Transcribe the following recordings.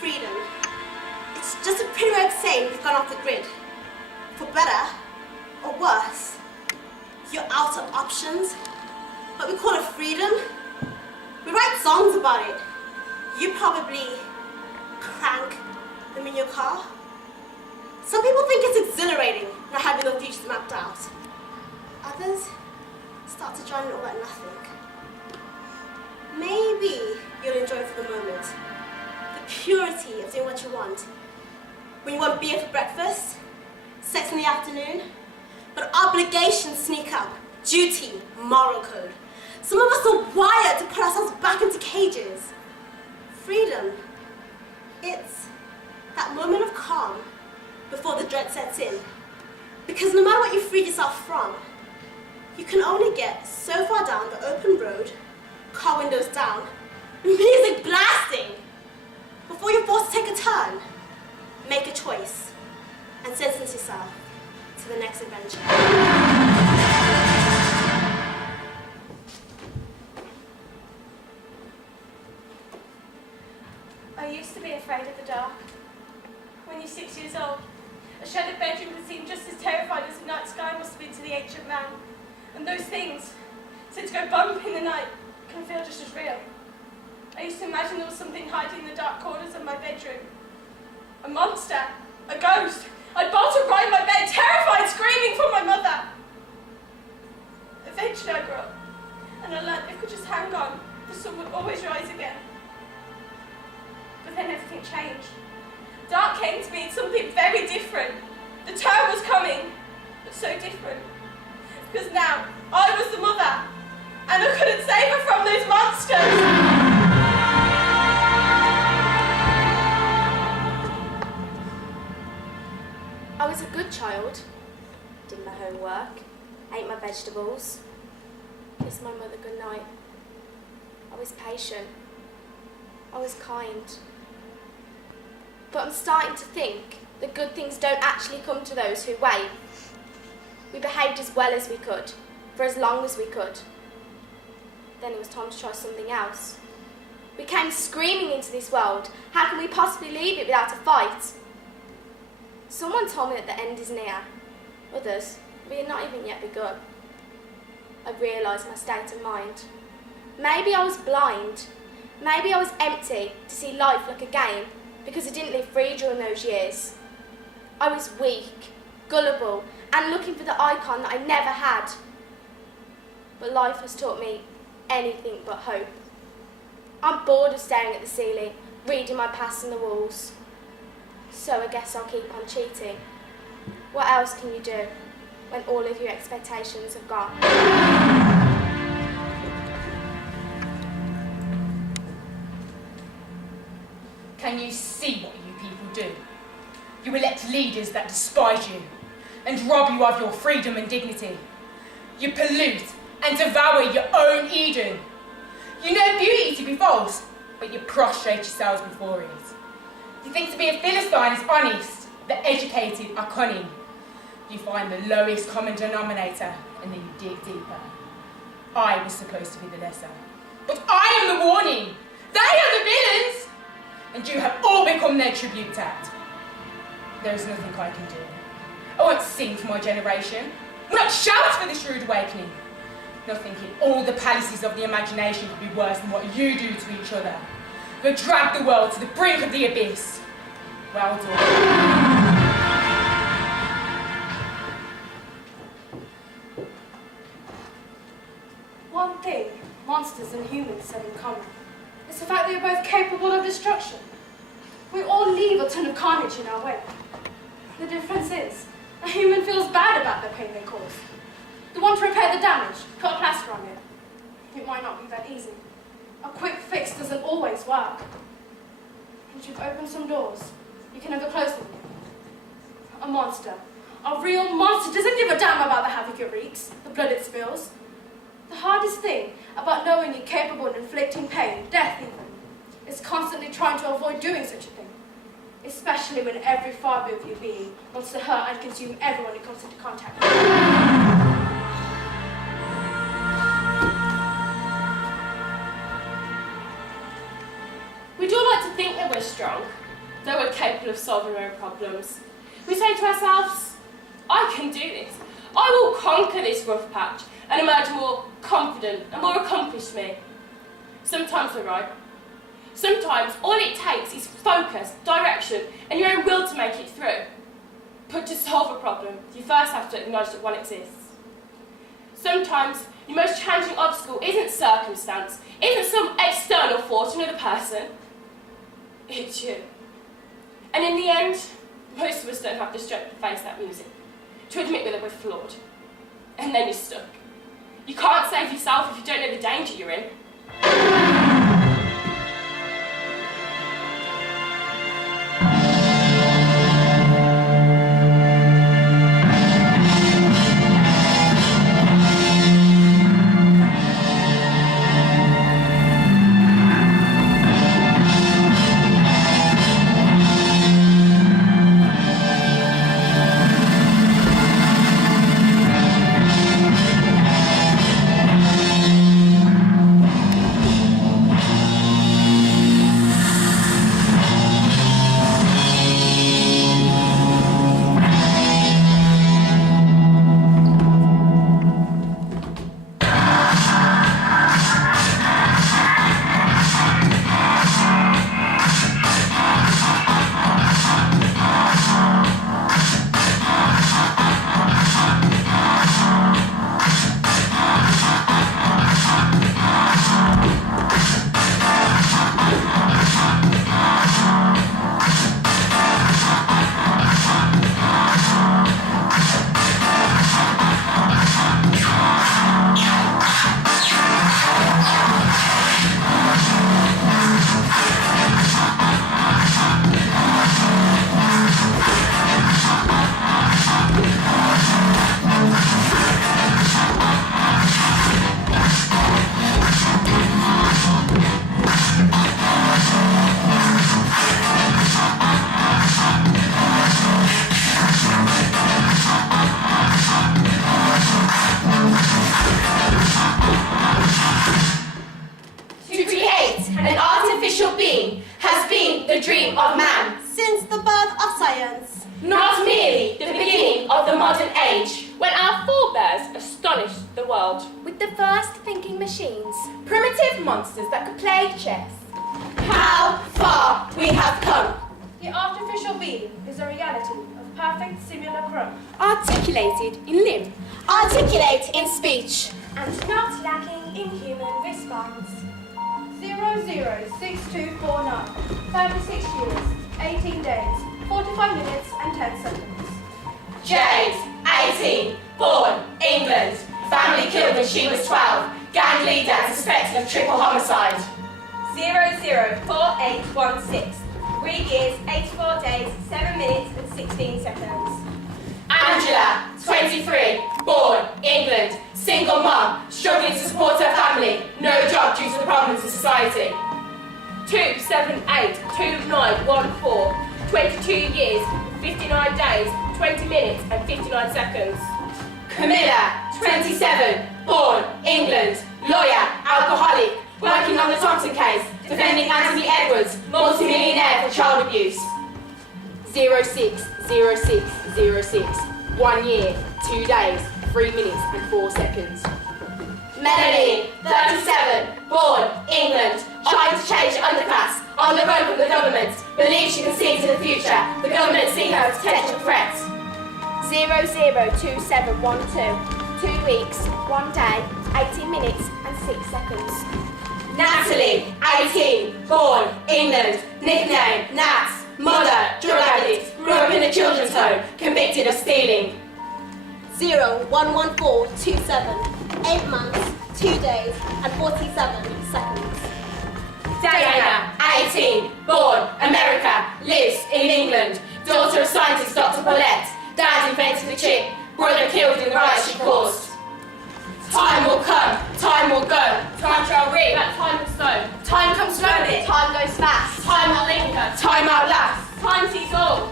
Freedom. It's just a pretty way of saying you've gone off the grid. For better or worse. You're out of options. But we call it freedom. We write songs about it. You probably crank them in your car. Some people think it's exhilarating not having the future mapped out. Others start to join it all at nothing. Maybe you'll enjoy it for the moment. The purity of doing what you want. When you want beer for breakfast, sex in the afternoon, but obligations sneak up. Duty, moral code. Some of us are wired to put ourselves back into cages. Freedom, it's that moment of calm before the dread sets in. Because no matter what you freed yourself from, you can only get so far down the open road, car windows down, music blasting, before you're forced to take a turn, make a choice, and sentence yourself to the next adventure. I used to be afraid of the dark. When you're 6 years old, a shadowed bedroom could seem just as terrifying as the night sky must have been to the ancient man. And those things, said to go bump in the night, can feel just as real. I used to imagine there was something hiding in the dark corners of my bedroom. A monster, a ghost. I'd bolt upright in my bed, terrified, screaming for my mother. Eventually I grew up, and I learned if I could just hang on, the sun would always rise again. But then everything changed. Dark came to mean something very different. The terror was coming, but so different. Because now, I was the mother, and I couldn't save her from those monsters. I was a good child. Did my homework, ate my vegetables, kissed my mother goodnight. I was patient. I was kind. But I'm starting to think that good things don't actually come to those who wait. We behaved as well as we could, for as long as we could. Then it was time to try something else. We came screaming into this world. How can we possibly leave it without a fight? Someone told me that the end is near. Others, we had not even yet begun. I realised my state of mind. Maybe I was blind. Maybe I was empty to see life like a game because I didn't live free during those years. I was weak, gullible, and looking for the icon that I never had. But life has taught me anything but hope. I'm bored of staring at the ceiling, reading my past on the walls. So I guess I'll keep on cheating. What else can you do when all of your expectations have gone? Can you see what you people do? You elect leaders that despise you and rob you of your freedom and dignity. You pollute and devour your own Eden. You know beauty to be false, but you prostrate yourselves before it. You think to be a Philistine is honest, the educated are cunning. You find the lowest common denominator and then you dig deeper. I was supposed to be the lesser, but I am the warning. They are the villains, and you have all become their tribute act. There is nothing I can do. I won't sing for my generation. I will not shout for this rude awakening. Nothing in all the palaces of the imagination could be worse than what you do to each other. You drag the world to the brink of the abyss. Well done. One thing monsters and humans have in common is the fact that they're both capable of destruction. We all leave a ton of carnage in our wake. The difference is, a human feels bad about the pain they cause. They want to repair the damage, put a plaster on it. It might not be that easy. A quick fix doesn't always work. Once you've opened some doors, you can never close them. A monster, a real monster, doesn't give a damn about the havoc it wreaks, the blood it spills. The hardest thing about knowing you're capable of inflicting pain, death even, is constantly trying to avoid doing such a thing. especially when every fibre of your being wants to hurt and consume everyone who comes into contact with you. We do like to think that we're strong, that we're capable of solving our own problems. We say to ourselves, I can do this. I will conquer this rough patch and emerge more confident and more accomplished me. Sometimes we're right. Sometimes all it takes is focus, direction, and your own will to make it through. But to solve a problem, you first have to acknowledge that one exists. Sometimes your most challenging obstacle isn't circumstance, isn't some external force, another person. It's you. And in the end, most of us don't have the strength to face that music, to admit that we're flawed. And then you're stuck. You can't save yourself if you don't know the danger you're in. Monsters that could play chess. How far we have come. The artificial being is a reality of perfect simulacrum. Articulated in limb. Articulate in speech. And not lacking in human response. 006249. 36 years, 18 days, 45 minutes and 10 seconds. Jade, 18, born, England. Family killed when she was 12. Gang leader suspected of triple homicide. 004816. 3 years, 84 days, 7 minutes and 16 seconds. Angela, 23, born, England. Single mum, struggling to support her family. No job due to the problems in society. 2782914. 22 years, 59 days, 20 minutes and 59 seconds. Camilla, 27, born, England, lawyer, alcoholic, working on the Thompson case, defending Anthony Edwards, multi-millionaire for child abuse. 060606. 1 year, 2 days, 3 minutes and 4 seconds. Melanie, 37, born, England, trying to change the underclass, on the run from the government, believes she can see into the future. The government see her as potential threats. 002712. 2 weeks, 1 day, 18 minutes and 6 seconds. Natalie, 18, born, England, nickname, Nats, mother, drug addict, grew up in a children's home, convicted of stealing. 011427. 8 months, 2 days and 47 seconds. Diana, 18, born, America, lives in England, daughter of scientist Dr. Paulette, dad invented the chip, brother killed in the riots she caused. Time will come, time will go, time shall reap, That time is so. time comes slowly, Time goes fast. Time will linger. time outlasts. Time sees all.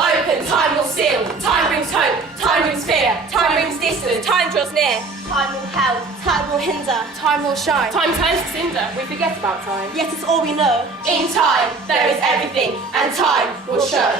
open, time will seal. Time brings hope, time brings fear, time brings distance, time draws near. Time will help, time will hinder. Time will shine. Time turns to cinder, we forget about time. Yet it's all we know. In time, there is everything, and time will show.